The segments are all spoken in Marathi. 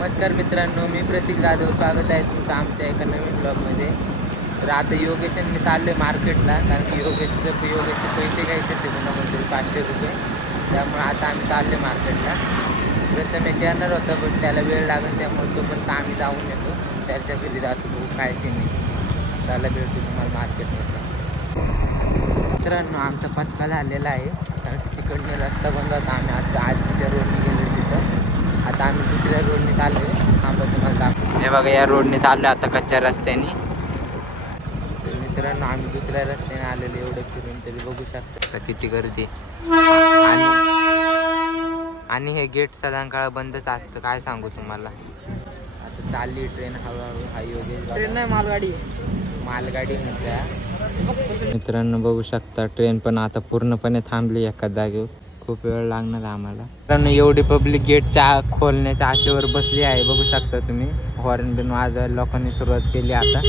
नमस्कार मित्रांनो मी प्रतीक जाधव. स्वागत आहे तुमचं आमच्या एका नवीन ब्लॉगमध्ये तर आता योगेश आणि मी चाललो आहे मार्केटला कारण की योगेशचं योगेशचे पैसे घ्यायचे होते कोणाकडे पाचशे रुपये. त्यामुळे आता आम्ही चाललो आहे मार्केटला प्रथमेश येणार होता पण त्याला वेळ लागेल त्यामुळे तोपर्यंत आम्ही जाऊन येतो. त्याच्या घरी जातो बघू काय की नाही. त्याला भेटतो तुम्हाला मार्केटमध्ये मित्रांनो आमचा पचका झालेला आहे. कारण तिकडनं रस्ता बंद होता. आम्ही आता आजच्या रोडने गेलो. आता आम्ही दुसऱ्या रोडने चाललो थांबा तुम्हाला दाखवतो. हे बघा या रोडने चाललो आता कच्च्या रस्त्याने. तर मित्रांनो आम्ही दुसऱ्या रस्त्याने आलेलो एवढं फिरून तरी बघू शकता. किती गर्दी. आणि आणि हे गेट सदांकाळ बंदच असतं काय सांगू तुम्हाला? आता चालली ट्रेन हळूहळू हा योगेश ट्रेन नाही मालगाडी. मालगाडी म्हटल्या. मित्रांनो बघू शकता ट्रेन पण आता पूर्णपणे थांबली एका जागेवर. खूप वेळ लागणार आम्हाला. कारण एवढी पब्लिक गेटच्या खोलण्याच्या आशेवर बसली आहे बघू शकता तुम्ही. हॉर्न बिन वाजवायला लोकांनी सुरुवात केली आता.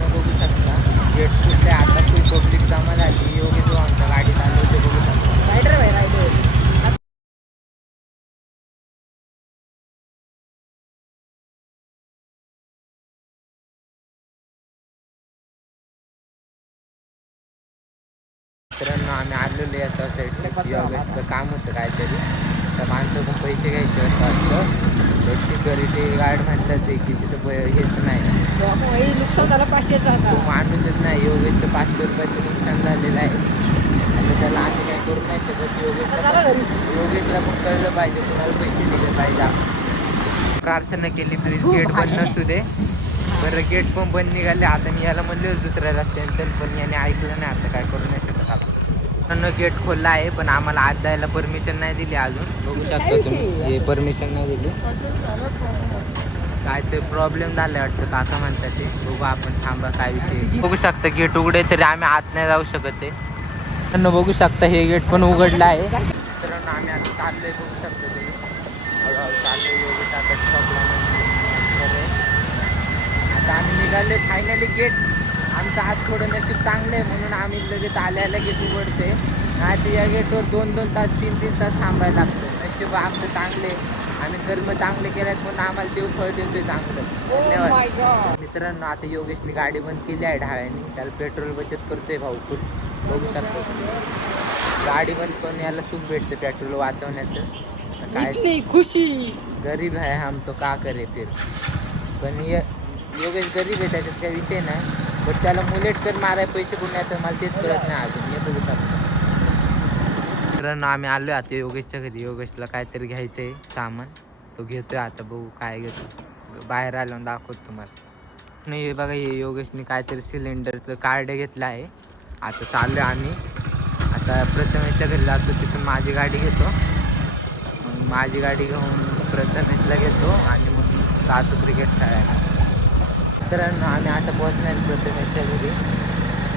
बघू शकता. गेट फुटले आता खूप पब्लिक जमा झाली. योग्य मित्रांनो आम्ही आलेलो याच्या साईडला योगेशचं काम होतं काहीतरी. तर माणसं पण पैसे घ्यायचे होतं वाटतं. सिक्युरिटी गार्ड म्हणतात की तिथं हेच नाही. नुकसान झालं तो माणूसच नाही. योगेशचं पाचशे रुपयाचं नुकसान झालेलं आहे. आणि त्याला आम्ही काही करू नाही शकत. घरी. योगेशला पण कळलं पाहिजे. कुणाला पैसे दिले पाहिजे. प्रार्थना केली. प्लीज गेट बंद. नसू दे. बरं गेट पण बंद निघाले. आता मी याला म्हणले दुसऱ्या रस्त्याने पण याने ऐकलं नाही. आता काय करू नाही शकत. गेट खोलला आहे पण आम्हाला आत जायला परमिशन नाही दिली अजून. बघू शकता तुम्ही. हे परमिशन नाही दिली. काय ते प्रॉब्लेम झाले वाटतं काका म्हणतात ते. बघू आपण थांबा काय विषय बघू शकता गेट उघडे तरी आम्ही आत नाही जाऊ शकत ते मित्रांनो बघू शकता हे गेट पण उघडलं आहे. मित्रांनो आम्ही आता चाललोय बघू शकता तुम्ही. चाललोय आता आम्ही निघालोय फायनली गेट. आमचं आज थोडं नशीब चांगलं आहे म्हणून आम्ही लगेच आल्याला गेट उघडते तर या गेटवर दोन दोन तास तीन तीन तास थांबायला लागतं नशीब आमचं चांगले आम्ही कर्म चांगले केल्यात म्हणून आम्हाला देव फळ देतोय चांगलं. धन्यवाद. गॉड मित्रांनो आता योगेशने गाडी बंद केली आहे ढाळ्याने. त्याला पेट्रोल बचत करतोय भाऊ खूप. बघू शकतो गाडी बंद करून याला सुख भेटते पेट्रोल वाचवण्याचं. काय? खुशी. गरीब आहे हम तो का करे फिर. पण य योगेश गरीब आहे त्याच्यात काही विषय नाही. बट त्याला मुलेट तर माराय पैसे कुठून तर मला तेच कळत नाही अजून. हे बघू मित्रांनो आम्ही आलो आता योगेशच्या घरी. योगेशला काहीतरी घ्यायचं आहे सामान. तो घेतोय आता बघू काय घेतो. बाहेर आल्यावर दाखवतो तुम्हाला. नाही हे बघा हे योगेशने काहीतरी सिलेंडरचं कार्ड घेतलं आहे. आता चाललो आम्ही. आता प्रथमेशच्या घरी जातो तिथून माझी गाडी घेतो. मग माझी गाडी घेऊन प्रथमेशला घेतो आणि मग जातो क्रिकेट खेळायला. मित्रांनो आम्ही आता पोहोचलो प्रथमेशच्या घरी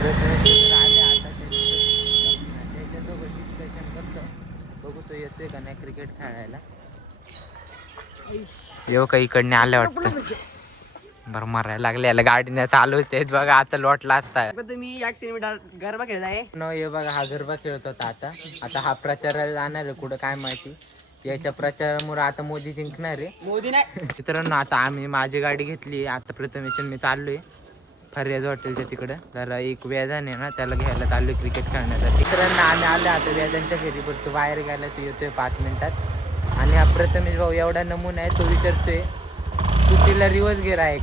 प्रथमेशच्या घरी आले आता त्याच्यासोबत डिस्कशन करतो. बघू तो येतोय का नाही क्रिकेट खेळायला. येऊ का इकडने आलं वाटतं. बरं मारायला लागले. याला गाडीने चालूच आहेत बघा आता लोटला असता तुम्ही गरबा खेळताय न हे बघा हा गरबा खेळत होता आता. आता हा प्रचाराला जाणार आहे कुठं काय माहिती. याच्या प्रचारामुळे आता मोदी जिंकणार आहे. मोदी नाही. मित्रांनो आता आम्ही माझी गाडी घेतली. आता प्रथमेशन मी चाललोय. फर्याज हॉटेलच्या तिकडं. जरा एक व्याजान आहे ना त्याला घ्यायला चाललोय क्रिकेट खेळण्यासाठी. मित्रांनो आम्ही आलो आता व्याजांच्या घरी पण तो बाहेर गेला तो येतोय पाच मिनिटात. आणि हा प्रथमेश भाऊ एवढा नमुना आहे तो विचारतोय स्कूटीला रिवर्स गेअर आहे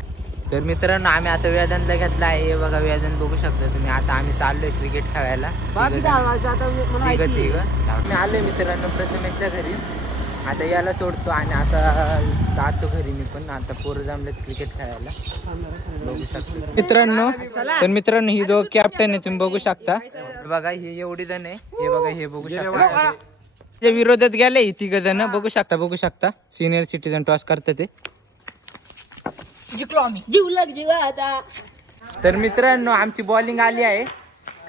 तर मित्रांनो आम्ही आता व्याजांतला घेतला आहे. हे बघा व्याजान बघू शकता तुम्ही. आता आम्ही चाललोय क्रिकेट खेळायला. मी आलोय मित्रांनो प्रथमेशच्या घरी. आता याला सोडतो आणि आता जातो घरी मी पण. आता पोरं जमलेत क्रिकेट खेळायला. बघू शकता. मित्रांनो तर मित्रांनो ही दोघ कॅप्टन आहे तुम्ही बघू शकता. बघा हे एवढी जण आहे. हे बघा हे बघू शकता. त्याच्या विरोधात गेले ही तिघ जण बघू शकता बघू शकता. सिनियर सिटीजन टॉस करतात ते. जिंकलो आम्ही. जीव लाग जीवाचा. तर मित्रांनो आमची बॉलिंग आली आहे.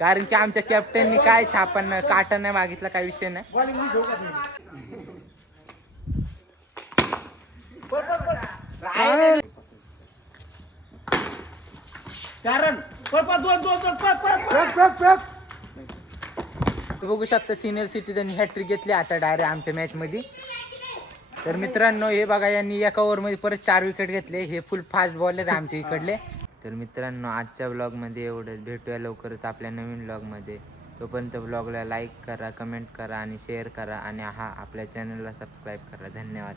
कारण की आमच्या कॅप्टननी काय छापन काटा नाही मागितला काय विषय नाही. बघू शकता सिनियर सिटीजन हॅट्रिक घेतली आता डायरेक्ट आमच्या मॅच मध्ये. तर मित्रांनो हे बघा यांनी एका ओव्हरमध्ये परत चार विकेट घेतले. हे फुल फास्ट बॉलर आमच्या इकडले. तर मित्रांनो आजच्या ब्लॉगमध्ये एवढंच. भेटूया लवकरच आपल्या नवीन ब्लॉगमध्ये तोपर्यंत ब्लॉगला लाईक करा कमेंट करा आणि शेअर करा आणि हा आपल्या चॅनलला सबस्क्राईब करा. धन्यवाद.